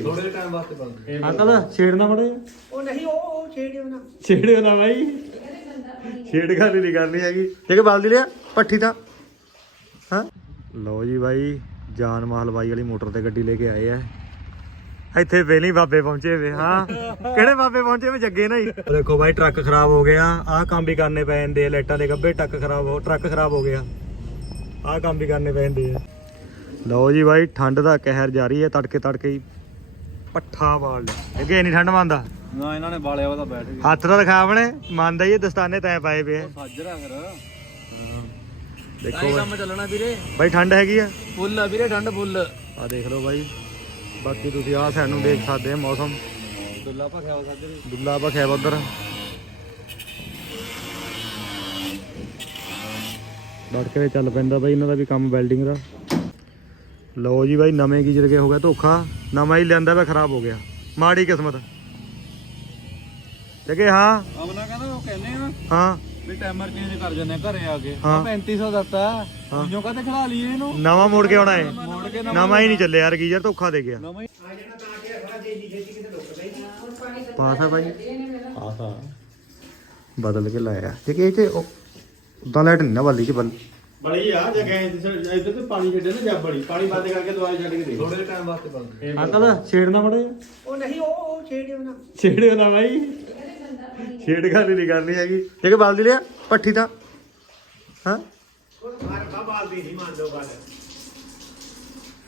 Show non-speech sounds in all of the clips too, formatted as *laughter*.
ਥੋੜੇ ਟਾਈਮ ਵਾਸਤੇ ਬਲਦੇ ਅੰਕਲ ਛੇੜਨਾ ਮੜੇ ਉਹ ਨਹੀਂ ਉਹ ਉਹ ਛੇੜਿਓ ਨਾ। ਛੇੜਿਓ ਨਾ ਬਾਈ। ਛੇੜ ਖਾਲੀ ਨਹੀਂ ਕਰਨੀ ਹੈਗੀ। ਹੈ ਬਲਦੀ ਲਿਆ ਪੱਠੀ ਤਾਂ। ਹਾਂ। ਲਓ ਜੀ ਬਾਈ ਜਾਨ ਮਾਲ ਬਾਈ ਵਾਲੀ ਮੋਟਰ ਤੇ ਗੱਡੀ ਲੈ ਕੇ ਆਏ ਆ। ਇੱਥੇ ਪਹਿਲੀ ਬਾਬੇ ਪਹੁੰਚੇ ਵੇ ਹਾਂ। ਕਿਹੜੇ ਬਾਬੇ ਪਹੁੰਚੇ ਵੇ? ਜੱਗੇ ਨਾ ਹੀ ਦੇਖੋ ਬਾਈ ਟਰੱਕ ਖਰਾਬ ਹੋ ਗਿਆ। ਆਹ ਕੰਮ ਵੀ ਕਰਨੇ ਪੈ ਜਾਂਦੇ ਆ ਲਾਈਟਾਂ ਦੇ ਗੱਬੇ ਟਰੱਕ ਖਰਾਬ ਹੋ ਟਰੱਕ ਖਰਾਬ ਹੋ ਗਿਆ। ਆਹ ਕੰਮ ਵੀ ਕਰਨੇ ਪੈ ਜਾਂਦੇ ਆ। ਲਓ ਜੀ ਬਾਈ ਠੰਡ ਦਾ ਕਹਿਰ ਜਾਰੀ ਹੈ ਤੜਕੇ ਤੜਕੇ ਹੀ। ਪੱਠਾ ਵਾਲ। ਅੱਗੇ ਨਹੀਂ ਠੰਡ ਮੰਨਦਾ? ਨਾ ਇਹਨਾਂ ਨੇ ਬਾਲਿਆ ਉਹਦਾ ਬੈਠ ਗਏ ਹੱਥ ਤਾਂ ਦਿਖਾ ਆਪਣੇ। ਮੰਨਦਾ ਹੀ ਇਹ ਦਸਤਾਨੇ ਤੈ ਪਾਏ ਪਏ ਆ। ਸਾਜਰਾ ਫਿਰ। ਦੇਖੋ ਕੰਮ ਚੱਲਣਾ ਵੀਰੇ। ਬਾਈ ਠੰਡ ਹੈਗੀ ਆ? ਫੁੱਲ ਆ ਵੀਰੇ ਠੰਡ ਫੁੱਲ। ਆ ਦੇਖ ਲਓ ਬਾਈ। ਬਾਕੀ ਤੁਸੀਂ ਆਹ ਸਾਨੂੰ ਦੇਖ ਸਕਦੇ ਆ ਮੌਸਮ। ਦੁੱਲਾ ਭਖਿਆ ਹੋ ਸਾਜਰੇ ਦੁੱਲਾ ਭਖਿਆ ਵਾ ਉਧਰ। ਲੜਕੇ ਚੱਲ ਪੈਂਦਾ ਬਾਈ ਇਹਨਾਂ ਦਾ ਵੀ ਕੰਮ ਵੈਲਡਿੰਗ ਦਾ। ਲਓ ਜੀ ਬਾਈ ਨਵੇਂ ਗੀਜਰ ਕੇ ਹੋ ਗਿਆ ਧੋਖਾ। ਨਵਾਂ ਹੀ ਲੈਂਦਾ ਵਾ ਖਰਾਬ ਹੋ ਗਿਆ। ਮਾੜੀ ਕਿਸਮਤ। ਜਗੇ ਹਾਂ? ਅਮਨਾ ਕਹਿੰਦਾ ਉਹ ਕਹਿੰਦੇ ਆ ਹਾਂ। ਵੀ ਟਾਈਮਰ ਚੇਂਜ ਕਰ ਜੰਨੇ ਘਰੇ ਆ ਕੇ। ਹਾਂ। 3500 ਦਿੱਤਾ। ਉਹਨੋਂ ਕਹਿੰਦੇ ਖੜਾ ਲਈਏ ਇਹਨੂੰ? ਨਵਾਂ ਮੋੜ ਕੇ ਆਉਣਾ ਹੈ ਮੋੜ ਕੇ ਨਵਾਂ ਹੀ ਨਹੀਂ ਚੱਲਿਆ ਯਾਰ ਗੀਜਰ ਧੋਖਾ ਦੇ ਗਿਆ। ਪਾਸ ਆ ਭਾਈ ਪਾਸ ਆ। ਬਦਲ ਕੇ ਲਾਇਆ। ਤੇ ਕਿ ਇਹ ਚ ਉਦਾਂ ਲਾਈਟ ਨਹੀਂ ਨਾ ਬੱਲੀ ਚ ਬੱਲ ਬੜੀ ਆ ਜਗ੍ਹਾ ਇੱਧਰ ਤੇ ਪਾਣੀ ਛੱਡੇ ਨਾ ਜਾਂ ਬੜੀ ਪਾਣੀ ਬੰਦ ਕਰਕੇ ਦਵਾਈ ਛੱਡ ਕੇ ਦੇ। ਥੋੜੇ ਟਾਈਮ ਵਾਸਤੇ ਬਲਦੇ ਅੰਕਲ ਛੇੜਨਾ ਮੜੇ ਉਹ ਨਹੀਂ ਉਹ ਉਹ ਛੇੜਿਓ ਨਾ। ਛੇੜਿਓ ਨਾ ਭਾਈ ਛੇੜ ਖਾਲੀ ਨਹੀਂ ਕਰਨੀ ਹੈਗੀ। ਇਹ ਬਲਦੀ ਲਿਆ ਪੱਠੀ ਤਾਂ। ਹਾਂ?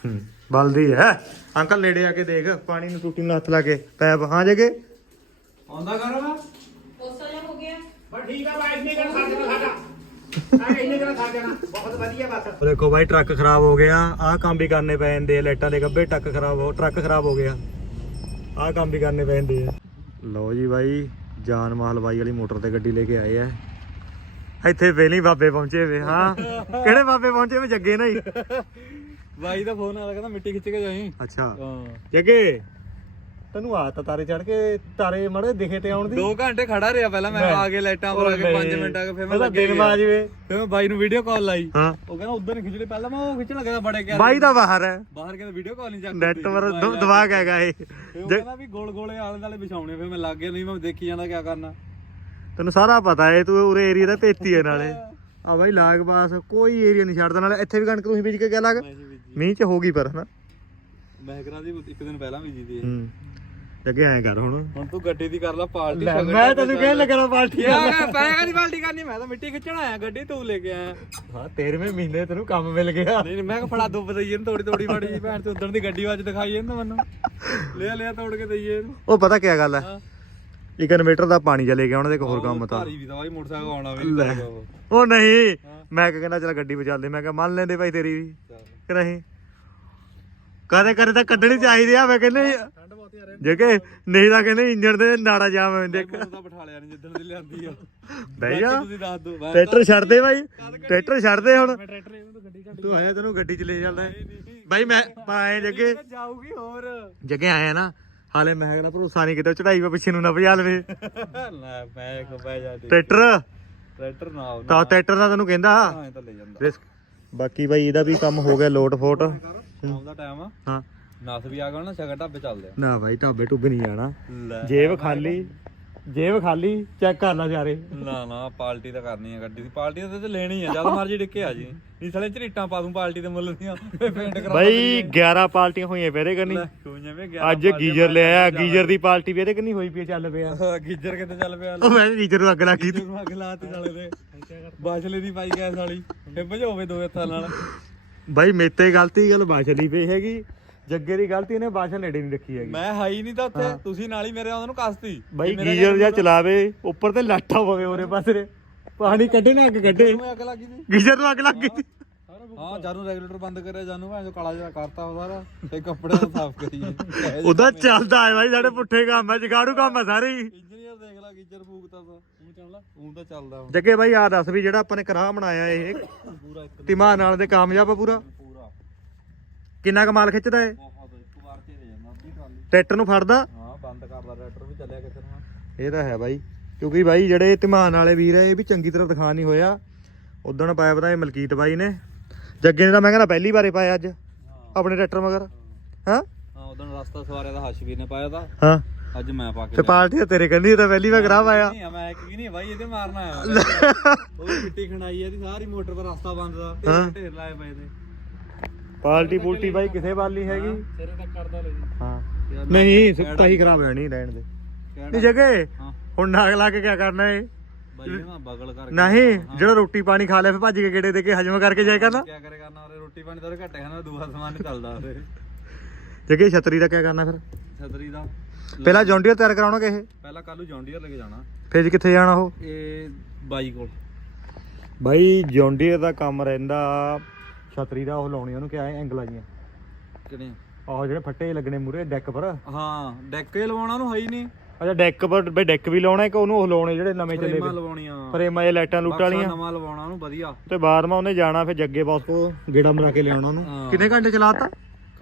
ਹੂੰ ਬਲਦੀ ਹੈ। ਅੰਕਲ ਨੇੜੇ ਆ ਕੇ ਦੇਖ ਪਾਣੀ ਨੂੰ ਟੂਟੀ ਨੂੰ ਹੱਥ ਲਾ ਕੇ ਪੈਪ ਹਾਂ ਜਗੇ? ਆਉਂਦਾ ਕਰ ਵਾ ਪਰ ਠੀਕ ਆ ਬਾਈਕ ਨਹੀਂ ਕਰ ਸਕਦਾ ਸਾਡਾ। ਆ ਇੰਨੇ ਕਰ ਸਕਦਾ ਬਹੁਤ ਵਧੀਆ ਬਸ। ਦੇਖੋ ਬਾਈ ਟਰੱਕ ਖਰਾਬ ਹੋ ਗਿਆ। ਆਹ ਕੰਮ ਵੀ ਕਰਨੇ ਪੈ ਜਾਂਦੇ ਆ ਲਾਈਟਾਂ ਦੇ ਗੱਬੇ ਟਰੱਕ ਖਰਾਬ ਹੋ ਟਰੱਕ ਖਰਾਬ ਹੋ ਗਿਆ। ਆਹ ਕੰਮ ਵੀ ਕਰਨੇ ਪੈ ਜਾਂਦੇ ਆ। ਲਓ ਜੀ ਬਾਈ ਜਾਨ ਮਾਲ ਬਾਈ ਵਾਲੀ ਮੋਟਰ ਤੇ ਗੱਡੀ ਲੈ ਕੇ ਆਏ ਆ। ਇੱਥੇ ਪਹਿਲੀ ਬਾਬੇ ਪਹੁੰਚੇ ਵੇ ਹਾਂ। ਕਿਹੜੇ ਬਾਬੇ ਪਹੁੰਚੇ ਵੇ ਜੱਗੇ ਨਾ ਹੀ ਬਾਈ ਦਾ ਫੋਨ ਆਇਆ ਕਹਿੰਦਾ ਮਿੱਟੀ ਖਿੱਚ ਕੇ ਜਾਈ। ਅੱਛਾ। ਹਾਂ। ਜੱਗੇ? ਤੈਨੂੰ ਆਦਤ ਆ ਤਾਰੇ ਚੜ ਕੇ ਤਾਰੇ ਮੜੇ ਦਿਖੇ ਤੇ ਆਉਣ ਦੀ। 2 ਘੰਟੇ ਖੜਾ ਰਿਹਾ ਪਹਿਲਾਂ ਮੈਂ ਆ ਕੇ ਲਾਈਟਾਂ ਪਰ ਆ ਕੇ 5 ਮਿੰਟ ਕੇ ਫਿਰ ਮੈਂ ਲੱਗੇ ਦਿਨ ਮਾ ਜਵੇ ਫਿਰ ਮੈਂ ਬਾਈ ਨੂੰ ਵੀਡੀਓ ਕਾਲ ਲਾਈ। ਹਾਂ। ਉਹ ਕਹਿੰਦਾ ਉਧਰ ਨਹੀਂ ਖਿੱਚੜੇ ਪਹਿਲਾਂ ਮੈਂ ਉਹ ਖਿੱਚਣ ਲੱਗਾ ਬੜੇ ਕਿਆ ਬਾਈ ਤਾਂ ਬਾਹਰ ਹੈ। ਬਾਹਰ ਕਹਿੰਦਾ ਵੀਡੀਓ ਕਾਲ ਨਹੀਂ ਚੱਕ ਨੈਟਵਰਕ ਦਵਾਗ ਹੈਗਾ ਇਹ। ਕਹਿੰਦਾ ਵੀ ਗੋਲ ਗੋਲੇ ਆਲੇ ਨਾਲੇ ਵਿਛਾਉਣੇ ਫਿਰ ਮੈਂ ਲੱਗ ਗਿਆ ਨਹੀਂ ਮੈਂ ਦੇਖੀ ਜਾਣਾ ਕੀ ਕਰਨਾ। ਤੈਨੂੰ ਸਾਰਾ ਪਤਾ ਏ ਤੂੰ ਉਰੇ ਏਰੀਆ ਦਾ ਭੇਤੀ ਹੈ ਨਾਲੇ। *laughs* ਆ ਬਾਈ ਲਾਗ ਬਾਸ ਕੋਈ ਏਰੀਆ ਨਹੀਂ ਛੱਡਦਾ ਨਾਲੇ ਇੱਥੇ ਵੀ ਕਣਕ ਤੁਸੀਂ ਬੀਜ ਕੇ ਗਿਆ ਲਾਗ? ਬੀਜੀ। ਮੀਂਹ ਚ ਹੋ ਗਈ ਪਰ ਹਨਾ? ਮੈਂ ਕਰਾਂ ਦੀ ਇੱਕ ਦਿਨ ਪਹਿਲਾਂ ਬੀਜੀ ਦੀ ਇਹ। ਹੂੰ ਅੱਗੇ ਐਂ ਕਰ ਹੁਣ। ਹੁਣ ਤੂੰ ਗੱਡੀ ਦੀ ਕਰ ਲੈ ਪਾਰਟੀ ਮੈਂ ਤੈਨੂੰ ਕਹਿਣ ਲੱਗਣਾ ਪਾਰਟੀ ਯਾਰ ਪੈਗਾ ਦੀ ਪਾਰਟੀ ਕਰਨੀ ਮੈਂ ਤਾਂ ਮਿੱਟੀ ਖਿੱਚਣ ਆਇਆ ਗੱਡੀ ਤੂੰ ਲੈ ਕੇ ਆਇਆ। ਹਾਂ 13ਵੇਂ ਮਹੀਨੇ ਤੈਨੂੰ ਕੰਮ ਮਿਲ ਗਿਆ। ਨਹੀਂ ਨਹੀਂ, ਮੈਂ ਕਿਹਾ ਫੜਾ ਦੋ ਬਦਈਏ ਨੂੰ ਥੋੜੀ ਥੋੜੀ ਮਾੜੀ ਜੀ ਭੈਣ ਤੇ ਉਧਰ ਦੀ ਗੱਡੀ ਵੱਜ ਦਿਖਾਈ ਇਹਨੂੰ ਮੈਨੂੰ। ਲਿਆ ਲਿਆ ਤੋੜ ਕੇ ਦਈਏ ਇਹਨੂੰ। ਉਹ ਪਤਾ ਕੀ ਗੱਲ ਹੈ। ਇੱਕ ਇਨਵੇਟਰ ਦਾ ਪਾਣੀ ਚਲੇ ਗਿਆ ਉਹਨਾਂ ਦੇ ਇੱਕ ਹੋਰ ਕੰਮ ਤਾਂ। ਭਾਰੀ ਵੀ ਤਾਂ ਬਾਈ ਮੋਟਰਸਾਈਕਲ ਆਉਣਾ ਵੀ ਲੈ। ਨਹੀਂ ਉਹ। ਨਹੀਂ। ਮੈਂ ਕਿਹਾ ਕਹਿੰਦਾ ਚਲ ਗੱਡੀ ਬਚਾਲਦੇ ਮੈਂ ਕਿਹਾ ਮੰਨ ਲੈਂਦੇ ਭਾਈ ਤੇਰੀ ਵੀ। ਕਿ ਨਹੀਂ? ਕਦੇ ਕਦੇ ਤਾਂ ਕੱਢਣੀ ਚਾਹੀਦੀ ਆ ਮੈਂ ਕਹਿੰਦੇ ਜੇ ਕਿ ਨਹੀਂ ਤਾਂ ਕਹਿੰਦੇ ਇੰਜਣ ਦੇ ਨਾੜਾ ਜਾਮ ਹੋ ਜਾਂਦੇ ਮੈਨੂੰ ਤਾਂ ਬਿਠਾ ਲਿਆ ਨਹੀਂ ਜਿੱਦਣ ਦੀ ਲਿਆਂਦੀ ਆ। ਬਹਿ ਜਾ। ਤੁਸੀਂ ਦੱਸ ਦਿਓ ਮੈਂ ਟਰੈਕਟਰ ਛੱਡ ਦੇ ਬਾਈ। ਟਰੈਕਟਰ ਛੱਡ ਦੇ ਹੁਣ। ਮੈਂ ਟਰੈਕਟਰ ਇਹਨੂੰ ਤਾਂ ਗੱਡੀ ਘੱਟ ਤੂੰ ਆਇਆ ਤੈਨੂੰ ਗੱਡੀ ਚ ਲੈ ਚੱਲਦਾ ਬਾਈ ਮੈਂ ਪਾਏ ਜੱਗੇ। ਜਾਊਗੀ ਹੋਰ। ਜੱਗੇ ਆਇਆ ਨਾ ਹਾਲੇ ਮੈਂ ਕਹਿੰਦਾ ਭਰੋਸਾ ਨਹੀਂ ਕਿਤੇ ਚੜਾਈ ਵਾ ਪਿੱਛੇ ਨੂੰ ਨਾ ਭਜਾ ਲਵੇ। ਲੈ ਮੈਂ ਕੋ ਬਹਿ ਜਾ ਟਰੈਕਟਰ। ਟਰੈਕਟਰ ਨਾ ਤਾਂ ਟਰੈਕਟਰ ਦਾ ਤੈਨੂੰ ਕਹਿੰਦਾ। ਹਾਂ ਤਾਂ ਲੈ ਜਾਂਦਾ। ਬਾਕੀ ਬਾਈ ਇਹਦਾ ਵੀ ਕੰਮ ਹੋ ਗਿਆ ਲੋਟ ਫੋਟ ਸ਼ਾਮ ਦਾ ਟਾਈਮ ਆ। ਹਾਂ। ਨਸ ਵੀ ਆ ਗਿਆ ਨਾ ਸ਼ਗਰ ਢਾਬੇ ਚੱਲਦੇ ਆ। ਨਾ ਬਾਈ ਢਾਬੇ ਟੁੱਬ ਨਹੀਂ ਜਾਣਾ। ਲੈ। ਜੇਬ ਖਾਲੀ ਜੇਬ ਖਾਲੀ ਚੈੱਕ ਕਰ ਲੈ ਸਾਰੇ ਨਾ ਨਾ ਪਾਰਟੀ ਤਾਂ ਕਰਨੀ ਆ ਗੱਡੀ ਦੀ। ਪਾਰਟੀ ਤਾਂ ਤੇ ਲੈਣੀ ਆ ਜਦ ਮਰਜ਼ੀ ਡਿੱਕੇ ਆ ਜੀ। ਨਹੀਂ ਸਾਲੇ ਝਰੀਟਾਂ ਪਾ ਦੂੰ ਪਾਰਟੀ ਦੇ ਮੁੱਲ ਦੀਆਂ ਫੇ ਪੇਂਟ ਕਰਾ ਬਾਈ 11 ਪਾਰਟੀਆਂ ਹੋਈਆਂ ਪੇਰੇ ਕਰਨੀ ਕੋਈਆਂ ਵੇ ਗਿਆ ਅੱਜ ਗੀਜਰ ਲਿਆਇਆ ਗੀਜਰ ਦੀ ਪਾਰਟੀ ਵੀ ਇਹਦੇ ਕਿ ਨਹੀਂ ਹੋਈ ਪਈ ਆ, ਚੱਲ ਪਿਆ। ਗਿੱਜਰ ਕਿੱਥੇ ਚੱਲ ਪਿਆ? ਉਹ ਮੈਂ ਗੀਜਰ ਨੂੰ ਅੱਗ ਲੱਗੀ ਤੀ ਨੂੰ ਅੱਗ ਲਾਤੀ ਸਾਲੇ ਦੇ ਬਾਸ਼ਲੇ ਦੀ ਪਾਈ ਗੈਸ ਵਾਲੀ। ਫੇ ਭਜਾਵੇ ਦੋ ਹੱਥਾਂ ਨਾਲ। ਬਾਈ ਮੇਤੇ ਗਲਤੀ ਗੱਲ ਬਾਸ਼ਲੀ ਪਈ ਹੈਗੀ। ਜੱਗੇ ਦੀ ਗਲਤੀ ਨੇ ਬਾਸ਼ਲ ਨੇੜੇ ਨਹੀਂ ਰੱਖੀ ਹੈਗੀ। ਮੈਂ ਹਾਈ ਨਹੀਂ ਤਾਂ ਉੱਥੇ। ਤੁਸੀਂ ਨਾਲ ਹੀ ਮੇਰੇ ਉਹਨਾਂ ਨੂੰ ਕੱਸਤੀ ਬਾਈ ਗੀਜਰ ਜਾਂ ਚਲਾਵੇ ਉੱਪਰ ਤੇ ਲਾਠਾ ਪਵੇ ਉਹਦੇ ਪਾਸੇ। ਪਾਣੀ ਕੱਢੇ ਨਾ ਅੱਗ ਕੱਢੇ। ਮੈਂ ਅੱਗ ਲੱਗੀ ਸੀ। ਗੀਜਰ ਨੂੰ ਅੱਗ ਲੱਗ ਗਈ। ਹਾਂ ਜਾਨੂੰ ਰੈਗੂਲੇਟਰ ਬੰਦ ਕਰਿਆ ਜਾਨੂੰ ਭਾਂ ਜੋ ਕਾਲਾ ਜਿਹਾ ਕਰਤਾ ਉਹ ਸਾਰਾ ਤੇ ਕੱਪੜੇ ਨੂੰ ਸਾਫ਼ ਕਰੀਏ। *laughs* ਉਹਦਾ ਚੱਲਦਾ ਹੈ ਬਾਈ ਸਾਡੇ ਪੁੱਠੇ ਕੰਮ ਹੈ ਜਗਾੜੂ ਕੰਮ ਹੈ ਸਾਰੇ ਹੀ। ਇੰਜੀਨੀਅਰ ਦੇਖ ਲੈ ਗੀਜਰ ਫੂਕਤਾ ਤਾਂ ਉਹ ਚੱਲਦਾ ਉਹ ਤਾਂ ਚੱਲਦਾ ਜੱਗੇ ਬਾਈ ਆ ਦੱਸ ਵੀ ਜਿਹੜਾ ਆਪਾਂ ਨੇ ਕਰਾਹ ਬਣਾਇਆ ਇਹ। ਪੂਰਾ ਇੱਕ ਤਿਮਾਨ ਨਾਲ ਦੇ ਕਾਮਯਾਬ ਪੂਰਾ। ਕਿੰਨਾ ਕਮਾਲ ਖਿੱਚਦਾ ਏ ਬਹੁਤ ਇੱਕ ਵਾਰ ਚ ਹੀ ਦੇ ਜਾਂਦਾ ਅੱਧੀ ਟਰਾਲੀ ਟਰੈਕਟਰ ਨੂੰ ਫੜਦਾ? ਹਾਂ ਬੰਦ ਕਰਦਾ ਟਰੈਕਟਰ ਵੀ ਚੱਲਿਆ ਕਿੱਥੇ ਨੂੰ। ਇਹ ਤਾਂ ਹੈ ਬਾਈ। ਕਿਉਂਕਿ ਬਾਈ ਜਿਹੜੇ ਧਮਾਨ ਵਾਲੇ ਵੀਰ ਆ ਇਹ ਵੀ ਚੰਗੀ ਤਰ੍ਹਾਂ ਦਿਖਾ ਨਹੀਂ ਹੋਇਆ। ਉਦੋਂ ਪਾਇਆ ਪਤਾ ਇਹ ਮਲਕੀਤ ਬਾਈ ਨੇ। ਜੱਗੇ ਨੇ ਤਾਂ ਮੈਂ ਕਹਿੰਦਾ ਪਹਿਲੀ ਵਾਰੇ ਪਾਇਆ ਅੱਜ ਆਪਣੇ ਟਰੈਕਟਰ ਮਗਰ। ਹਾਂ। ਹਾਂ? ਉਦੋਂ ਰਸਤਾ ਸਵਾਰਿਆ ਦਾ ਹਸ਼ਵੀਰ ਨੇ ਪਾਇਆ ਤਾਂ ਹਾਂ। ਅੱਜ ਮੈਂ ਪਾ ਕੇ ਤੇ ਪਾਰਟੀ ਤਾਂ ਤੇਰੇ ਕੰਨੀ ਤਾਂ ਪਹਿਲੀ ਵਾਰ ਕਰਾ ਪਾਇਆ। ਨਹੀਂ ਮੈਂ ਇੱਕ ਵੀ ਨਹੀਂ ਬਾਈ ਇਹਦੇ ਮਾਰਨਾ ਆ *laughs* ਉਹ ਮਿੱਟੀ ਖਣਾਈ ਆ ਦੀ ਸਾਰੀ ਮੋਟਰ ਪਰ ਰਸਤਾ ਬੰਦ ਦਾ। ਢੇਰ ਲਾਏ ਪਏ ਤੇ ਪਾਰਟੀ ਪੁਲਟੀ ਬਾਈ ਕਿਸੇ ਵੱਲ ਨਹੀਂ ਹੈਗੀ। ਸਿਰੇ ਤੱਕ ਕਰਦਾ ਲੈ ਜੀ। ਹਾਂ। ਨਹੀਂ ਸੁੱਤਾ ਹੀ ਖਰਾਬ ਹੋਣੀ ਰਹਿਣ ਦੇ। ਨਹੀਂ ਜਗੇ ਹੁਣ ਨਾਗ ਲਾ ਕੇ ਕੀ ਕਰਨਾ ਏ ਬਾਈ ਇਹ ਨਾ ਬਗਲ ਕਰਕੇ ਨਹੀਂ ਜਿਹੜਾ ਰੋਟੀ ਪਾਣੀ ਖਾ ਲਿਆ ਫਿਰ ਭੱਜ ਕੇ ਗੇੜੇ ਦੇ ਕੇ ਹਜਮ ਕਰਕੇ ਜਾਏ ਕਰਨਾ। ਕੀ ਕਰੇ ਕਰਨਾ ਰੋਟੀ ਪਾਣੀ ਤਾਂ ਘੱਟੇ ਖਾਣਾ ਦੂਆ ਸਮਾਨ ਨਹੀਂ ਚੱਲਦਾ ਉਹਦੇ। ਜਗੇ ਛਤਰੀ ਦਾ ਕੀ ਕਰਨਾ ਫਿਰ? ਛਤਰੀ ਦਾ। ਪਹਿਲਾਂ ਜੌਂਡੀਅਰ ਤਿਆਰ ਕਰਾਉਣਾ ਕਿਸੇ ਪਹਿਲਾਂ ਕੱਲ ਨੂੰ ਜੌਂਡੀਅਰ ਲੈ ਕੇ ਜਾਣਾ। ਫਿਰ ਕਿੱਥੇ ਜਾਣਾ ਉਹ? ਇਹ ਬਾਈ ਕੋਲ। ਬਾਈ ਜੌਂਡੀਅਰ ਦਾ ਕੰਮ ਰਹਿੰਦਾ ਛਤਰੀ ਦਾ ਉਹ ਲਾਉਣੀ ਉਹਨੂੰ ਕਿਹਾ ਐਂਗਲਾਂ ਜੀਆਂ ਕਿਹੜੇ ਆਹੋ ਜਿਹੜੇ ਫੱਟੇ ਜਿਹੇ ਲੱਗਣੇ ਮੂਰੇ ਡੈਕ ਪਰ। ਹਾਂ ਡੈਕੇ ਲਵਾਉਣਾ ਨੂੰ ਹੈ ਹੀ ਨਹੀਂ। ਅੱਛਾ ਡੈਕ ਪਰ ਬਈ ਡੈਕ ਵੀ ਲਾਉਣਾ ਕਿ ਉਹਨੂੰ ਉਹ ਲਾਉਣੇ ਜਿਹੜੇ ਨਵੇਂ ਚੱਲੇ ਫਰੇਮਾਂ ਲਵਾਉਣੀਆਂ। ਫਰੇਮਾਂ ਇਹ ਲਾਈਟਾਂ ਲੂਟਾਂ ਵਾਲੀਆਂ। ਨਵਾਂ ਲਵਾਉਣਾ ਉਹਨੂੰ ਵਧੀਆ। ਤੇ ਬਾਅਦ ਮਾ ਉਹਨੇ ਜਾਣਾ ਫਿਰ ਜੱਗੇ ਬਾਸ ਕੋ ਗੇੜਾ ਮਰਾ ਕੇ ਲਿਆਉਣਾ ਉਹਨੂੰ। ਹਾਂ। ਕਿੰਨੇ ਘੰਟੇ ਚਲਾਤਾ?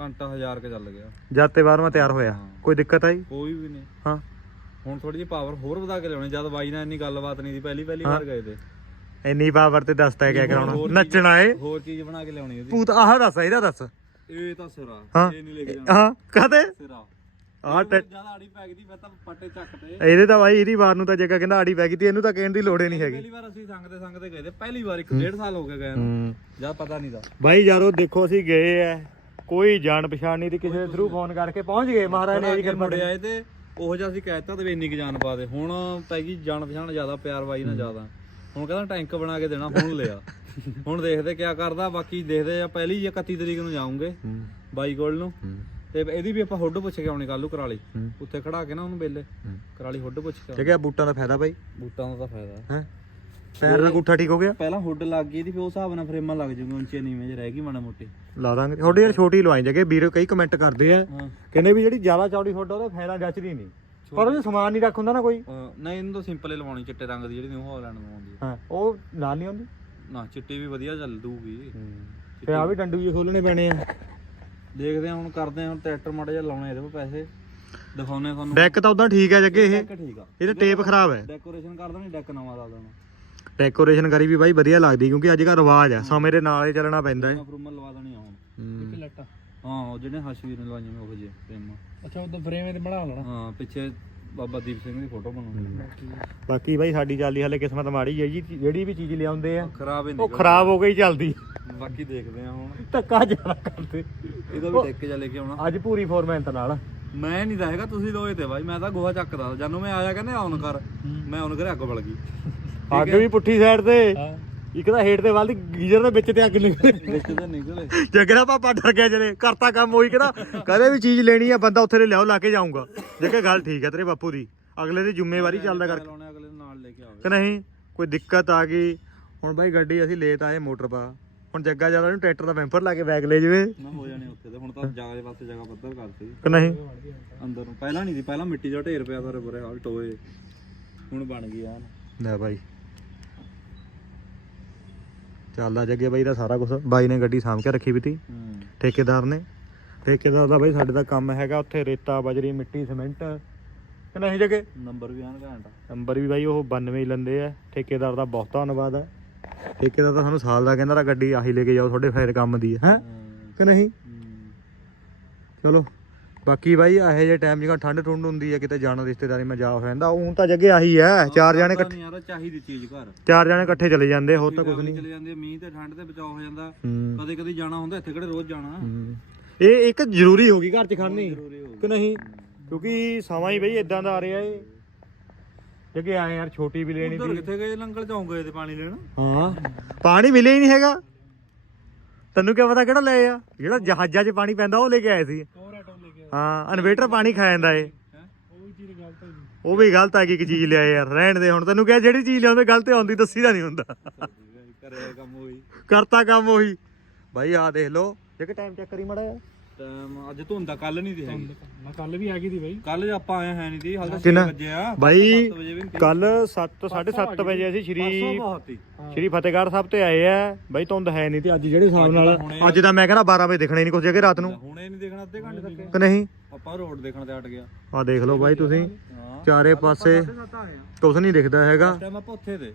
ਘੰਟਾ ਹਜ਼ਾਰ ਕੇ ਚੱਲ ਗਿਆ। ਜਦ ਤੇ ਬਾਅਦ ਮਾ ਤਿਆਰ ਹੋਇਆ। ਹਾਂ। ਕੋਈ ਦਿੱਕਤ ਆਈ? ਕੋਈ ਵੀ ਨਹੀਂ। ਹਾਂ। ਹੁਣ ਥੋੜੀ ਜਿਹੀ ਪਾਵਰ ਹੋਰ ਵਧਾ ਕੇ ਲਿਆਉਣੀ ਜਦ ਬਾਈ ਨਾਲ ਇੰਨੀ ਗੱਲਬਾਤ ਨਹੀਂ ਸੀ ਪਹਿਲੀ ਪਹਿਲੀ ਵਾਰ ਗਏ ਤੇ। ਇੰਨੀ ਪਾਵਰ ਤੇ ਦੱਸਦਾ ਹੈ ਕਿਆ ਕਰਾਉਣਾ। ਨੱਚਣਾ ਏ। ਹੋਰ ਚੀਜ਼ ਬਣਾ ਕੇ ਲਿਆਉਣੀ ਉਹਦੀ। ਭੂਤ ਆਹ ਦੱਸ ਇਹਦਾ ਦੱਸ। ਇਹ ਤਾਂ ਸਿਰਾ। ਇਹ ਨਹੀਂ ਲੈ ਕੇ ਜਾਣਾ। ਹਾਂ ਕਹਦੇ ਸਿਰਾ। ਆਹ ਜ਼ਿਆਦਾ ਆੜੀ ਪੈ ਗਈ ਮੈਂ ਤਾਂ ਪੱਟੇ ਚੱਕ ਤੇ। ਇਹਦੇ ਤਾਂ ਬਾਈ ਇਹਦੀ ਵਾਰ ਨੂੰ ਤਾਂ ਜੱਗਾ ਕਹਿੰਦਾ ਆੜੀ ਪੈ ਗਈ ਤੇ ਇਹਨੂੰ ਤਾਂ ਕਹਿਣ ਦੀ ਲੋੜ ਹੀ ਨਹੀਂ ਹੈਗੀ। ਪਹਿਲੀ ਵਾਰ ਅਸੀਂ ਸੰਗਦੇ ਸੰਗਦੇ ਗਏ ਤੇ ਪਹਿਲੀ ਵਾਰ ਇੱਕ ਡੇਢ ਸਾਲ ਹੋ ਗਏ ਗਏ ਨੂੰ। ਜਦ ਪਤਾ ਨਹੀਂ ਦਾ। ਬਾਈ ਯਾਰੋ ਦੇਖੋ ਅਸੀਂ ਗਏ ਐ। ਕੋਈ ਜਾਣ ਪਛਾਣ ਨਹੀਂ ਤੇ ਕਿਸੇ ਦੇ ਥਰੂ ਫੋਨ ਕਰਕੇ ਪਹੁੰਚ ਗਏ। ਮਹਾਰਾਜ ਨੇ ਇਹ ਅੱਗੇ ਮੁੜੇ ਆਏ ਤੇ ਉਹ ਜਿਹਾ ਅਸੀਂ ਕਹਿਤਾ ਤੇ ਇੰਨੀ ਕੁ ਜਾਨ ਪਾ ਦੇ। ਹੁਣ ਪੈ ਗਈ ਜਾਣ ਪਛਾਣ ਜ਼ਿਆਦਾ ਪਿਆਰ ਬਾਈ ਨਾਲ ਜ਼ਿਆਦਾ। ਹੁਣ ਕਹਿੰਦਾ ਟੈਂਕ ਬਣਾ ਕੇ ਦੇਣਾ ਹੁਣ ਲਿਆ। ਹੁਣ ਦੇਖਦੇ ਕਿਆ ਕਰਦਾ ਬਾਕੀ ਦੇਖਦੇ ਆ ਪਹਿਲੀ ਜਾਂ 31 ਤਰੀਕ ਨੂੰ ਜਾਉਂਗੇ ਬਾਈ ਕੋਲ ਨੂੰ। ਤੇ ਇਹਦੀ ਵੀ ਆਪਾਂ ਹੁੱਡ ਪੁੱਛ ਕੇ ਆਉਣੀ ਕੱਲੂ ਕਰਾਲੀ। ਹੂੰ। ਉੱਥੇ ਖੜਾ ਕੇ ਨਾ ਉਹਨੂੰ ਬੇਲੇ ਕਰਾਲੀ ਹੁੱਡ ਪੁੱਛ ਕੇ ਆਉਣੀ। ਜੱਗਾ ਬੂਟਾਂ ਦਾ ਫਾਇਦਾ ਬਾਈ? ਬੂਟਾਂ ਦਾ ਤਾਂ ਫਾਇਦਾ। ਹੈ? ਪੈਰ ਦਾ ਗੁੱਠਾ ਠੀਕ ਹੋ ਗਿਆ? ਪਹਿਲਾਂ ਹੁੱਡ ਲੱਗ ਗਈ ਦੀ ਫਿਰ ਉਸ ਹਿਸਾਬ ਨਾਲ ਫਰੇਮਾਂ ਲੱਗ ਜੂਗੀਆਂ ਉੱਚੇ ਨੀਵੇਂ ਜੇ ਰਹਿ ਗਈ ਮਾੜਾ ਮੋਟੀ। ਲਾ ਦਾਂਗੇ। ਤੁਹਾਡੇ ਯਾਰ ਛੋਟੀ ਲਵਾਈ ਜਗੇ ਵੀਰ ਕਈ ਕਮੈਂਟ ਕਰਦੇ ਆ। ਹਾਂ। ਕਹਿੰਦੇ ਵੀ ਜਿਹੜੀ ਜ਼ਿਆਦਾ ਚੌੜੀ ਫੋਟੋ ਉਹਦਾ ਫਾਇਦਾ ਜੱਚਦੀ ਨਹੀਂ। ਪਰ ਉਹ 'ਚ ਸਮਾਨ ਨਹੀਂ ਰੱਖ ਹੁੰਦਾ ਨਾ ਕੋਈ। ਅਹ ਨਹੀਂ ਇਹਨੂੰ ਤਾਂ ਸਿੰਪਲ ਹੀ ਲਵਾਉਣੀ ਚਿੱਟੇ ਰੰਗ ਦੀ ਜਿਹੜੀ ਨਿਊ ਹਾਲੈਂਡ ਨੂੰ ਆਉਂਦੀ ਹੈ ਹਾਂ ਉਹ ਨਾਲ ਨਹੀਂ ਆਉਂਦੀ? ਨਾ ਚਿੱਟੀ ਵੀ ਵਧੀਆ ਚੱਲ ਦੂਗੀ ਤੇ ਆ ਵੀ ਡੰਡੂ ਵੀ ਖੋਲਣੇ ਪੈਣੇ ਆ। ਦੇਖਦੇ ਹਾਂ ਹੁਣ ਕਰਦੇ ਹਾਂ ਹੁਣ ਟਰੈਕਟਰ ਮਾੜਾ ਜਿਹਾ ਲਾਉਣੇ ਇਹਦੇ ਕੋਲ ਪੈਸੇ। ਦਿਖਾਉਣੇ ਤੁਹਾਨੂੰ। ਡੈਕ ਤਾਂ ਉਦਾਂ ਠੀਕ ਹੈ ਜੱਗੇ ਇਹ। ਡੈਕ ਠੀਕ ਆ। ਇਹਦਾ ਟੇਪ ਖਰਾਬ ਹੈ। ਡੈਕੋਰੇਸ਼ਨ ਕਰ ਦੇਣੀ ਡੈਕ ਨਵਾਂ ਲਾ ਦੇਣਾ। ਡੈਕੋਰੇਸ਼ਨ ਕਰੀ ਵੀ ਬਾਈ ਵਧੀਆ ਲੱਗਦੀ ਕਿਉਂਕਿ ਅੱਜ ਕੱਲ੍ਹ ਰਿਵਾਜ ਆ ਸਮੇਂ ਦੇ ਨਾਲ ਹੀ ਚੱਲਣਾ ਪੈਂਦਾ ਹੈ। ਲਵਾ ਦੇਣੀ ਆ ਹੁਣ। ਹੂੰ। ਲੱਟਾ। ਹਾਂ ਉਹ ਜਿਹੜੇ ਹਸ਼ਵੀਰ ਨੇ ਲਵਾਈਆਂ ਉਹ ਜੇ ਫਰੇਮਾਂ ਅੱਛਾ ਉਹਦਾ ਫਰੇਮ ਤੇ ਬਣਾ ਲੈਣਾ। ਹਾਂ ਪਿੱਛੇ ਬਾਬਾ ਦੀਪ ਸਿੰਘ ਦੀ ਫੋਟੋ ਬਣਾਉਣੀ ਬਾਕੀ। ਬਾਈ ਸਾਡੀ ਚੱਲਦੀ ਹਲੇ ਕਿਸਮਤ ਮਾੜੀ ਹੈ ਜੀ ਜਿਹੜੀ ਵੀ ਚੀਜ਼ ਲਿਆਉਂਦੇ ਆ ਖਰਾਬ ਹੀ ਉਹ ਖਰਾਬ ਹੋ ਗਈ ਚੱਲਦੀ। ਬਾਕੀ ਦੇਖਦੇ ਹਾਂ ਹੁਣ। ਧੱਕਾ ਜ਼ਿਆਦਾ ਕਰਦੇ। ਇਹਦਾ ਵੀ ਡੈਕ ਜਾ ਲੈ ਕੇ ਆਉਣਾ। ਅੱਜ ਪੂਰੀ ਫੋਰਮੈਂਟ ਨਾਲ। ਮੈਂ ਨਹੀਂ ਰਹੇਗਾ ਤੁਸੀਂ ਦੋਏ ਤੇ ਬਾਈ ਮੈਂ ਤਾਂ ਗੋਹਾ ਚੱਕਦਾ। ਜਾਨੂੰ ਮੈਂ ਆਇਆ ਕਹਿੰਦੇ ਆਨ ਕਰ। ਮੈਂ ਆਨ ਕਰੇ ਅੱਗ ਬਲ ਗਈ। ਅੱਗ ਵੀ ਪੁੱਠੀ ਸਾਈਡ ਤੇ। ਹਾਂ। ਇੱਕ ਤਾਂ ਹੇਠ ਦੇ ਵੱਲ ਦੀ ਗੀਜ਼ਰ ਦੇ ਵਿੱਚ ਤੇ ਅੱਗ ਨਿਕਲੇ। ਵਿੱਚ ਤੇ ਨਿਕਲੇ। ਜਗਰਾ ਪਾਪਾ ਡਰ ਗਿਆ ਜਲੇ ਕਰਤਾ ਕੰਮ ਹੋਈ ਕਿਹੜਾ? ਕਦੇ ਵੀ ਚੀਜ਼ ਲੈਣੀ ਆ ਬੰਦਾ ਉੱਥੇ ਦੇ ਲਿਆਓ ਲਾ ਕੇ ਜਾਊਗਾ। ਜੇ ਕਿ ਗੱਲ ਠੀਕ ਹੈ ਤੇਰੇ ਬਾਪੂ ਦੀ ਅਗਲੇ ਦੀ ਜ਼ਿੰਮੇਵਾਰੀ ਚੱਲਦਾ ਕਰਕੇ। ਲਾਉਣੇ ਅਗਲੇ ਨੂੰ ਨਾਲ ਲੈ ਕੇ ਆਵੇ ਕਿ ਨਹੀਂ? ਕੋਈ ਦਿੱਕਤ ਆ ਗਈ। ਹੁਣ ਬਾਈ ਗੱਡੀ ਅਸੀਂ ਲੇਟ ਆਏ ਮੋਟਰ ਪਾ। ਹੁਣ ਜੱਗਾ ਜ਼ਿਆਦਾ ਨੂੰ ਟਰੈਕਟਰ ਦਾ ਵੈਂਪਰ ਲਾ ਕੇ ਬੈਗ ਲੈ ਜਵੇ। ਨਾ ਹੋ ਜਾਣੇ ਉੱਥੇ ਤੇ ਹੁਣ ਤਾਂ ਦੇ ਵਾਸਤੇ ਜਗ੍ਹਾ ਪੱਧਰ ਕਰਤੀ ਕਿ ਨਹੀਂ? ਅੰਦਰ। ਨੂੰ ਪਹਿਲਾਂ ਨਹੀਂ ਸੀ ਪਹਿਲਾਂ ਮਿੱਟੀ ਦਾ ਢੇਰ ਪਿਆ ਸਾਰੇ ਬੁਰੇ ਹਾਲ ਟੋਏ। ਹੁਣ ਬਣ ਗਈ ਆ ਲੈ ਬਾਈ। ਚੱਲਦਾ ਜੱਗੇ ਬਾਈ ਦਾ ਸਾਰਾ ਕੁਝ ਬਾਈ ਨੇ ਗੱਡੀ ਸਾਂਭ ਕੇ ਰੱਖੀ ਵੀ ਤੀ। ਠੇਕੇਦਾਰ ਨੇ। ਠੇਕੇਦਾਰ ਦਾ ਬਾਈ ਸਾਡੇ ਦਾ ਕੰਮ ਹੈਗਾ ਉੱਥੇ ਰੇਤਾ ਬਜਰੀ ਮਿੱਟੀ ਸੀਮੈਂਟ। ਕਿ ਨਹੀਂ ਜਗੇ? ਨੰਬਰ ਵੀ ਆਣ ਘੰਟਾ ਨੰਬਰ ਵੀ ਬਾਈ ਉਹ 92 ਹੀ ਲੈਂਦੇ ਆ। ਠੇਕੇਦਾਰ ਦਾ ਬਹੁਤ ਧੰਨਵਾਦ ਹੈ ਠੇਕੇਦਾਰ ਤਾਂ ਸਾਨੂੰ ਸਾਲ ਦਾ ਕਹਿੰਦਾ ਰਾ ਗੱਡੀ ਆਹੀ ਲੈ ਕੇ ਜਾਓ ਤੁਹਾਡੇ ਫੇਰ ਕੰਮ ਦੀ ਹੈ? ਹੈਂ? ਕਿ ਨਹੀਂ? ਚਲੋ। ਬਾਕੀ ਬਾਈ ਇਹੋ ਜਿਹੇ ਟਾਈਮ ਜਿਹਾ ਠੰਡ ਠੁੰਡ ਹੁੰਦੀ ਹੈ ਕਿਤੇ ਜਾਣਾ ਰਿਸ਼ਤੇਦਾਰੀ ਮੈਂ ਜਾ ਰਹਿੰਦਾ ਉਹ ਤਾਂ ਜੱਗੇ ਆਹੀ ਹੈ ਚਾਰ ਜਾਣੇ ਇਕੱਠੇ ਨਹੀਂ ਯਾਰ ਚਾਹੀਦੀ ਚੀਜ਼ ਘਰ। ਚਾਰ ਜਾਣੇ ਇਕੱਠੇ ਚਲੇ ਜਾਂਦੇ ਹੋਰ ਤਾਂ ਕੁਝ ਨਹੀਂ। ਚਲੇ ਜਾਂਦੀ ਮੀਂਹ ਤੇ ਠੰਡ ਤੇ ਬਚਾਅ ਹੋ ਜਾਂਦਾ। ਹੂੰ। ਕਦੇ ਕਦੇ ਜਾਣਾ ਹੁੰਦਾ ਇੱਥੇ ਕਿਹੜੇ ਰੋਜ਼ ਜਾਣਾ। ਹੂੰ। ਇਹ ਇੱਕ ਜ਼ਰੂਰੀ ਹੋ ਗਈ ਘਰ 'ਚ ਖੜਨੀ ਹੋ ਕਿ ਨਹੀਂ? ਕਿਉਂਕਿ ਸਮਾਂ ਹੀ ਬਈ ਇਦਾਂ ਦਾ ਆ ਰਿਹਾ ਏ। ਜੱਗੇ ਆਏ ਯਾਰ ਛੋਟੀ ਵੀ ਲੈਣੀ ਸੀ। ਕਿੱਥੇ ਗਏ? ਲੰਗਲ ਚੌਂਕ ਗਏ ਤੇ ਪਾਣੀ ਲੈਣ। ਹਾਂ। ਪਾਣੀ ਮਿਲਿਆ ਹੀ ਨਹੀਂ ਹੈਗਾ। ਤੈਨੂੰ ਕੀ ਪਤਾ ਕਿਹੜਾ ਲੈ ਆ? ਜਿਹੜਾ ਜਹਾਜ਼ਾਂ 'ਚ ਪਾਣੀ ਪੈਂਦਾ ਉਹ ਲੈ ਕੇ ਆਏ ਸੀ। ਹਾਂ ਇਨਵੇਟਰ ਪਾਣੀ ਖਾ ਜਾਂਦਾ ਏ। ਉਹ ਵੀ ਗਲਤ ਹੋਈ ਉਹ ਵੀ ਗਲਤ ਆ ਕਿ ਇੱਕ ਚੀਜ਼ ਲਿਆਏ ਯਾਰ ਰਹਿਣ ਦੇ ਹੁਣ। ਤੈਨੂੰ ਕਿਹਾ ਜਿਹੜੀ ਚੀਜ਼ ਲਿਆਉਂਦੇ ਗਲਤ ਆਉਂਦੀ ਦੱਸੀ ਦਾ ਨਹੀਂ ਹੁੰਦਾ। ਕਰਤਾ ਕੰਮ ਉਹੀ। ਬਾਈ ਆ ਦੇਖ ਲਓ ਜੇ ਕਿ ਟਾਈਮ ਚੈੱਕ ਕਰੀ ਮੜਾ ਯਾਰ ਟਾਈਮ ਅੱਜ ਧੁੰਦਾ ਕੱਲ ਨਹੀਂ ਦੀ ਹੈਗੀ। ਮੈਂ ਕੱਲ ਵੀ ਆ ਗਈ ਦੀ ਬਾਈ ਕੱਲ ਆਪਾਂ ਆਏ ਹੈ ਨਹੀਂ ਦੀ ਹਾਲ ਤਾਂ ਕਿੰਨਾ? 6 ਵਜੇ ਆ ਬਾਈ ਕੱਲ 7 7:30 ਵਜੇ ਅਸੀਂ ਪਰਸੋਂ ਸ਼੍ਰੀ ਬਹੁਤ। ਹੀ। ਸ਼੍ਰੀ ਫਤਿਹਗੜ੍ਹ ਸਾਹਿਬ ਤੇ ਆਏ ਆ। ਬਾਈ ਧੁੰਦ ਹੈ ਨਹੀਂ ਤੇ ਅੱਜ ਜਿਹੜੇ ਹਿਸਾਬ ਨਾਲ। ਅੱਜ ਤਾਂ ਮੈਂ ਕਹਿੰਦਾ 12 ਵਜੇ ਦਿਖਣਾ ਨਹੀਂ ਕੁਝ ਜਗੇ ਰਾਤ ਨੂੰ। ਹੁਣੇ ਨਹੀਂ ਦੇਖਣਾ ਅੱਧੇ ਘੰਟੇ ਤੱਕ। ਕਿ ਨਹੀਂ? ਆਪਾਂ ਰੋਡ ਦੇਖਣ ਤੇ ਅਟ ਗਿਆ ਆ। ਦੇਖ ਲਓ ਬਾਈ ਤੁਸੀਂ। ਹਾਂ। ਚਾਰੇ ਪਾਸੇ ਸੱਤ ਆਏ ਆ। ਕੁਝ ਨਹੀਂ ਦਿਖਦਾ ਹੈਗਾ। ਟਾਈਮ ਆਪਾਂ ਉੱਥੇ ਤੇ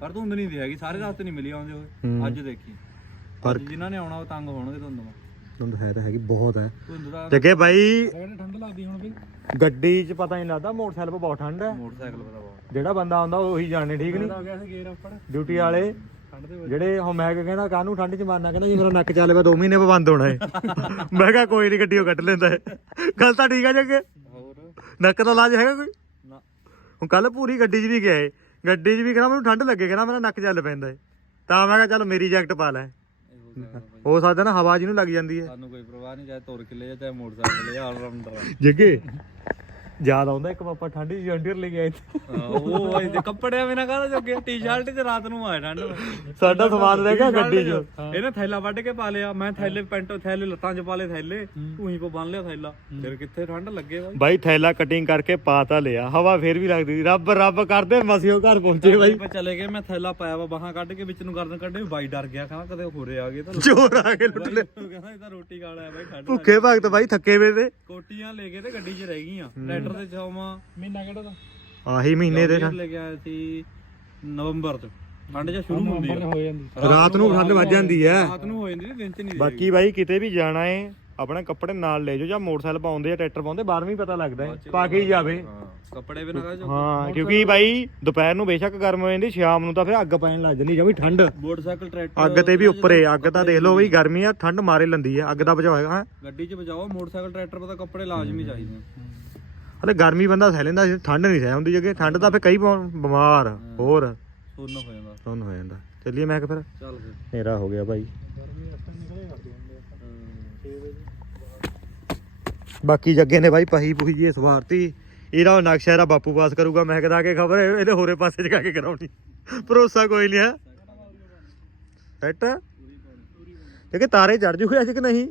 ਪਰ ਧੁੰਦ ਨਹੀਂ ਦੀ ਹੈਗੀ ਸਾਰੇ ਰਸਤੇ ਨਹੀਂ ਮਿਲੀ ਆਉਂਦੇ ਹੋਏ। ਹੂੰ। ਅੱਜ ਦੇਖੀ। ਅੱਜ ਜਿਨ੍ਹਾਂ ਨੇ ਆਉਣਾ ਉਹ ਤੰਗ ਹੋਣਗੇ ਧੁੰਦ ਨਾਲ ਧੁੰਦ ਹੈ ਤਾਂ ਹੈਗੀ ਬਹੁਤ ਹੈ। ਜੱਗੇ ਬਾਈ ਠੰਡ ਲੱਗਦੀ ਹੁਣ ਵੀ। ਗੱਡੀ 'ਚ ਪਤਾ ਨਹੀਂ ਲੱਗਦਾ ਮੋਟਰਸਾਈਕਲ 'ਤੇ ਬਹੁਤ ਠੰਡ ਹੈ। ਮੋਟਰਸਾਈਕਲ ਪਤਾ ਬਹੁਤ। ਜਿਹੜਾ ਬੰਦਾ ਆਉਂਦਾ ਉਹੀ ਜਾਣੇ ਠੀਕ ਨਹੀਂ? ਹੋ ਗਿਆ ਸੀ ਗੇਰ ਆਪੜ ਡਿਊਟੀ ਵਾਲੇ। ਠੰਡ ਦੇ ਜਿਹੜੇ ਹੁਣ ਮੈਂ ਕਹਿੰਦਾ ਕਾਹਨੂੰ ਠੰਡ 'ਚ ਮਾਰਨਾ? ਕਹਿੰਦਾ ਜੀ ਮੇਰਾ ਨੱਕ ਚੱਲ ਪਿਆ 2 ਮਹੀਨੇ ਬਾਅਦ ਬੰਦ ਹੋਣਾ ਏ। *laughs* ਮੈਂ ਕਿਹਾ ਕੋਈ ਨਹੀਂ ਗੱਡੀ ਉਹ ਕੱਢ ਲੈਂਦਾ ਏ। ਗੱਲ ਤਾਂ ਠੀਕ ਆ ਜੱਗੇ। ਹੋਰ? ਨੱਕ ਦਾ ਇਲਾਜ ਹੈਗਾ ਕੋਈ? ਨਾ। ਹੁਣ ਕੱਲ ਪੂਰੀ ਗੱਡੀ 'ਚ ਵੀ ਗਿਆ ਏ। ਗੱਡੀ 'ਚ ਵੀ ਕਹਿੰਦਾ ਮੈਨੂੰ ਠੰਡ ਲੱਗੇ। ਕਹਿੰਦਾ ਮੇਰਾ ਨੱਕ ਚੱਲ ਪੈਂਦਾ ਏ। ਤਾਂ ਮੈਂ ਕਿਹਾ ਚੱਲ ਮੇਰੀ ਜੈਕਟ ਪਾ ਲੈ। ਹੋ ਸਕਦਾ ਹੋ ਨਾ ਹਵਾ ਜਿਹਨੂੰ ਲੱਗ ਜਾਂਦੀ ਏ ਸਾਨੂੰ ਕੋਈ ਪਰਵਾਹ ਨਹੀਂ ਚਾਹੇ ਤੁਰ ਕੇ ਲੈ ਜਾ ਚਾਹੇ ਮੋਟਰਸਾਈਕਲ ਲੈ ਜਾ ਆਲ ਰਾਉਂਡਰ ਜੱਗੇ ਯਾਦ ਆਉਂਦਾ ਇੱਕ ਪਾਪਾ ਠੰਡ 'ਚ ਜੰਡੀਅਰ ਲੈ ਕੇ ਆਏ ਹਾਂ, ਉਹ ਭਾਈ ਤੇ ਕੱਪੜਿਆਂ ਬਿਨਾ ਕਾਹਦਾ ਜੋਗੇ? ਟੀ-ਸ਼ਰਟ ਤੇ ਰਾਤ ਨੂੰ ਆਇਆ ਠੰਡ। ਸਾਡਾ ਸਮਾਨ ਰਹਿ ਗਿਆ ਗੱਡੀ 'ਚ। ਇਹਨੇ ਥੈਲਾ ਵੱਢ ਕੇ ਪਾ ਲਿਆ। ਮੈਂ ਥੈਲੇ ਪੈਂਟ ਥੈਲੇ ਲੱਤਾਂ 'ਚ ਪਾ ਲਏ ਥੈਲੇ। ਉਹੀ ਕੋ ਬੰਨ ਲਿਆ ਥੈਲਾ। ਫਿਰ ਕਿੱਥੇ ਠੰਡ ਲੱਗੇ ਬਾਈ? ਬਾਈ ਥੈਲਾ ਕਟਿੰਗ ਕਰਕੇ ਪਾ ਤਾਂ ਲਿਆ। ਹਵਾ ਫੇਰ ਵੀ ਲੱਗਦੀ ਸੀ। ਰੱਬ ਰੱਬ ਕਰਦੇ ਮਸਿਓ ਘਰ ਪਹੁੰਚੇ ਬਾਈ। ਆਪਾਂ ਚਲੇ ਗਏ। ਮੈਂ ਥੈਲਾ ਪਾਇਆ ਵਾ ਬਾਹਾਂ ਕੱਢ ਕੇ ਵਿੱਚ ਨੂੰ ਗਰਦਨ ਕੱਢੇ। ਬਾਈ ਡਰ ਗਿਆ। ਕਹਿੰਦਾ ਕਦੇ ਹੋਰੇ ਆ ਗਏ ਤਾਂ ਜੋਰ ਆ ਕੇ ਲੁੱਟ ਲੈ ਕਹਿੰਦਾ ਇਹ ਤਾਂ ਰੋਟੀ ਖਾ ਲਿਆ। ਬਾਈ ਠੰਡ ਭੁੱਖੇ ਭਗਤ ਬਾਈ ਥੱਕੇ ਵੇ ਤੇ। ਕੋਟੀਆਂ ਲੈ ਕੇ ਤੇ ਗੱਡੀ 'ਚ ਰਹਿ ਗਈਆਂ। ਟਰੈਕਟਰ ਤੇ ਜਾਵਾਂ। ਮਹੀਨਾ ਕਿਹੜਾ ਦਾ? ਆਹੀ ਮਹੀਨੇ ਦੇ ਲੈ ਕੇ ਆਏ ਸੀ ਨਵੰਬਰ 'ਚ। ਠੰਡ ਜਾਂ ਸ਼ੁਰੂ ਹੁੰਦੀ ਆ। ਹੋ ਜਾਂਦੀ। ਰਾਤ ਨੂੰ ਠੰਡ ਵੱਜ ਜਾਂਦੀ ਐ ਰਾਤ ਨੂੰ ਹੋ ਜਾਂਦੀ ਦਿਨ 'ਚ ਨਹੀਂ ਬਾਕੀ ਬਾਈ ਕਿਤੇ ਵੀ ਜਾਣਾ ਏ ਆਪਣੇ ਕੱਪੜੇ ਨਾਲ ਲੈ ਜਾਓ ਜਾਂ ਮੋਟਰਸਾਈਕਲ ਪਾਉਂਦੇ ਆ ਟਰੈਕਟਰ ਪਾਉਂਦੇ ਬਾਹਰ ਵੀ ਪਤਾ ਲੱਗਦਾ ਏ ਪਾ ਕੇ ਹੀ ਜਾਵੇ। ਹਾਂ ਕੱਪੜੇ ਬਿਨਾਂ ਕਾ ਜੋ ਹਾਂ ਕਿਉਂਕਿ ਬਾਈ ਦੁਪਹਿਰ ਨੂੰ ਬੇਸ਼ੱਕ ਗਰਮ ਹੋ ਜਾਂਦੀ ਸ਼ਾਮ ਨੂੰ ਤਾਂ ਫਿਰ ਅੱਗ ਪੈਣ ਲੱਗ ਜਾਂਦੀ ਜਮੀ ਠੰਡ। ਮੋਟਰਸਾਈਕਲ ਟਰੈਕਟਰ ਅੱਗ ਤੇ ਵੀ ਉੱਪਰ ਅੱਗ ਤਾਂ ਦੇਖ ਲਓ ਬਈ ਗਰਮੀ ਆ ਠੰਡ ਮਾਰੇ ਲੰਦੀ ਆ ਅੱਗ ਦਾ ਬਚਾਅ ਹੋਏਗਾ ਹਾਂ ਗੱਡੀ 'ਚ ਵਜਾਓ ਮੋਟਰਸਾਈਕਲ ਟਰੈਕਟਰ ਪਤਾ ਕੱਪੜੇ ਲਾਜ਼ਮੀ ਚਾਹੀਦੇ ਹਲੇ ਗਰਮੀ ਬੰਦਾ ਸਹਿ ਲੈਂਦਾ ਠੰਡ ਨਹੀਂ ਸਹਿ ਹੁੰਦੀ ਜਗੇ। ਠੰਡ ਤਾਂ ਫਿਰ ਕਈ ਬਿਮਾਰ ਹੋਰ। ਸੁੰਨ ਹੋ ਜਾਂਦਾ। ਸੁੰਨ ਹੋ ਜਾਂਦਾ। ਚੱਲੀਏ ਮੈਂ ਕਿ ਫਿਰ। ਚੱਲ ਫਿਰ। ਹਨੇਰਾ ਹੋ ਗਿਆ ਭਾਈ ਬਾਕੀ ਜੱਗੇ ਨੇ ਬਾਈ ਪਹੀ ਪੁਹੀ ਜੀ ਸਵਾਰਤੀ। ਇਹਦਾ ਨਕਸ਼ਾ ਇਹਦਾ ਬਾਪੂ ਪਾਸ ਕਰੂਗਾ। ਮੈਂ ਕਦਾ ਕੇ ਖਬਰ ਇਹਦੇ ਹੋਰੇ ਪਾਸੇ ਚ ਜਾ ਕੇ ਕਰਾਉਣੀ। ਭਰੋਸਾ ਕੋਈ ਨਹੀਂ ਹੈ। ਸੈਟ? ਕਿ ਤਾਰੇ ਚੜ ਜੂਗੇ ਅੱਜ ਕਿ ਨਹੀਂ?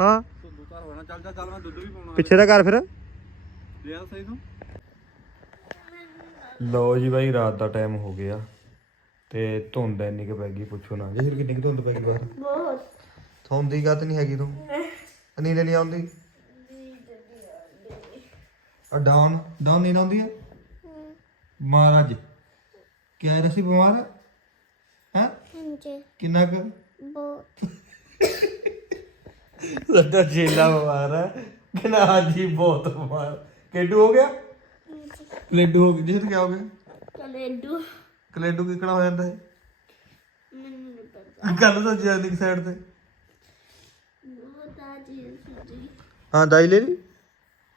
ਹਾਂ। ਧੁੰਦੂ ਧਰ ਹੋਣਾ। ਚੱਲ ਚੱਲ ਚੱਲ ਮੈਂ ਦੁੱਧ ਵੀ ਪਾਉਣਾ। ਪਿੱਛੇ ਦਾ ਕਰ ਫਿਰ। ਲਿਆ ਸਹੀ ਤੂੰ ਲਓ ਜੀ ਬਾਈ ਰਾਤ ਦਾ ਟਾਈਮ ਹੋ ਗਿਆ ਤੇ ਧੁੰਦ ਇੰਨੀ ਕਿ ਪੈ ਗਈ ਪੁੱਛੋ ਨਾ। ਜੀ ਕਿੰਨੀ ਕੁ ਧੁੰਦ ਪੈ ਗਈ ਬਾਹਰ? ਬਹੁਤ। ਸੌਂਦੀ ਗੱਤ ਨਹੀਂ ਹੈਗੀ ਤੂੰ। ਨੀਂਦ ਨਹੀਂ ਆਉਂਦੀ? ਆ ਡਾਊਨ ਡਾਊਨ ਨੀਂਦ ਆਉਂਦੀ ਹੈ। ਮਹਾਰਾਜ ਕਿਆ ਹੈ ਰਸੀ ਬਿਮਾਰ? ਹੈ? ਹੈਂ? ਕਿੰਨਾ ਕੁ? ਸਾਡਾ ਜੇਲਾ ਬਿਮਾਰ ਹੈ ਕਿੰਨਾ ਹਾਂਜੀ ਬਹੁਤ ਬਿਮਾਰ। ਕਿੱਡੂ ਹੋ ਗਿਆ? ਕਲੇਡੂ ਹੋ ਗਿਆ ਜਿਸ ਕੀ ਹੋ ਗਿਆ। ਕਲੇਡੂ। ਕਲੇਡੂ ਕਿਕਣਾ ਹੋ ਜਾਂਦਾ ਹੈ ਮੈਨੂੰ ਨਹੀਂ ਪਤਾ। ਗੱਲ ਤਾਂ ਜਾਂਦੀ ਸਾਈਡ ਤੇ? ਉਹ ਤਾਂ ਜੀ ਜੀ ਹਾਂ ਦਾਈ ਲੈ ਲਈ।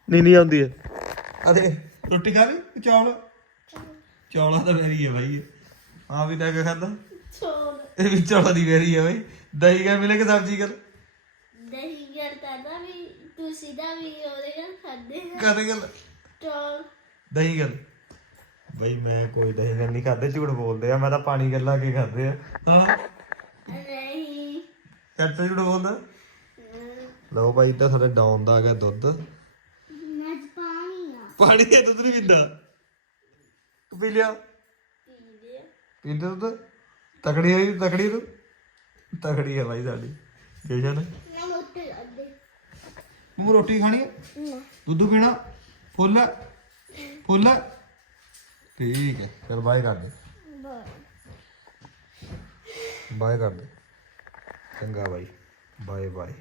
ਨੀਂਦ ਨਹੀਂ ਆਉਂਦੀ ਹੈ। ਅਰੇ ਰੋਟੀ ਖਾ ਲਈ ਕਿ ਚੌਲ? ਚੌਲਾਂ ਤਾਂ ਵੈਰੀ ਹੈ ਭਾਈ ਹਾਂ ਵੀ ਲੈ ਕੇ ਖਾਦਾ। ਛੋੜ ਇਹ ਵੀ ਚੌਲਾਂ ਦੀ ਵੈਰੀ ਹੈ ਭਾਈ ਦਹੀਂ ਕਾ ਮਿਲੇ ਕਿ ਸਬਜ਼ੀ ਕਰ ਦਹੀਂ। ਕਰਤਾ ਤਾਂ ਵੀ ਤੁਸੀਂ ਦਾ ਵੀ ਉਹਦੇ ਨਾਲ ਖਾਦੇ ਕਦੇ ਗੱਲ? ਚੌਲ। ਦਹੀਂ ਗੱਲ। ਬਈ ਮੈਂ ਕੋਈ ਦਹੀਂ ਗੱਲ ਨਹੀਂ ਖਾਦੇ ਝੂਠ ਬੋਲਦੇ ਆ ਮੈਂ ਤਾਂ ਪਾਣੀ ਗੱਲਾਂ ਕੇ ਖਾਦੇ ਆ। ਹਾਂ। ਨਹੀਂ। ਕੱਟ ਝੂਠ ਬੋਲਦਾ? ਲਓ ਭਾਈ ਤਾਂ ਸਾਡੇ ਡਾਊਨ ਦਾ ਆ ਗਿਆ ਦੁੱਧ। ਮੈਂ ਪਾਣੀ ਆ। ਪਾਣੀ ਦੇ ਦੁੱਧ ਨਹੀਂ ਪੀਂਦਾ। ਪੀ ਲਿਆ? ਪੀ ਲਿਆ ਪੀਂਦੇ ਦੁੱਧ? ਤਕੜੀ ਹੈ ਤਕੜੀ ਤੂੰ। ਤਕੜੀ ਹੈ ਭਾਈ ਸਾਡੀ। ਜਸ਼ਨ? ਮੈਂ ਅੱਡੇ ਤੂੰ ਰੋਟੀ ਖਾਣੀ ਹੈ? ਨਾ। ਦੁੱਧ ਪੀਣਾ? ਫੁੱਲ? ਹੈ? ਫੁੱਲ? ਹੈ? ਠੀਕ ਹੈ ਚਲ ਬਾਏ ਕਰ ਦੇ ਬਾਏ। ਬਾਏ ਕਰ ਦੇ ਚੰਗਾ ਬਾਈ। Bye bye.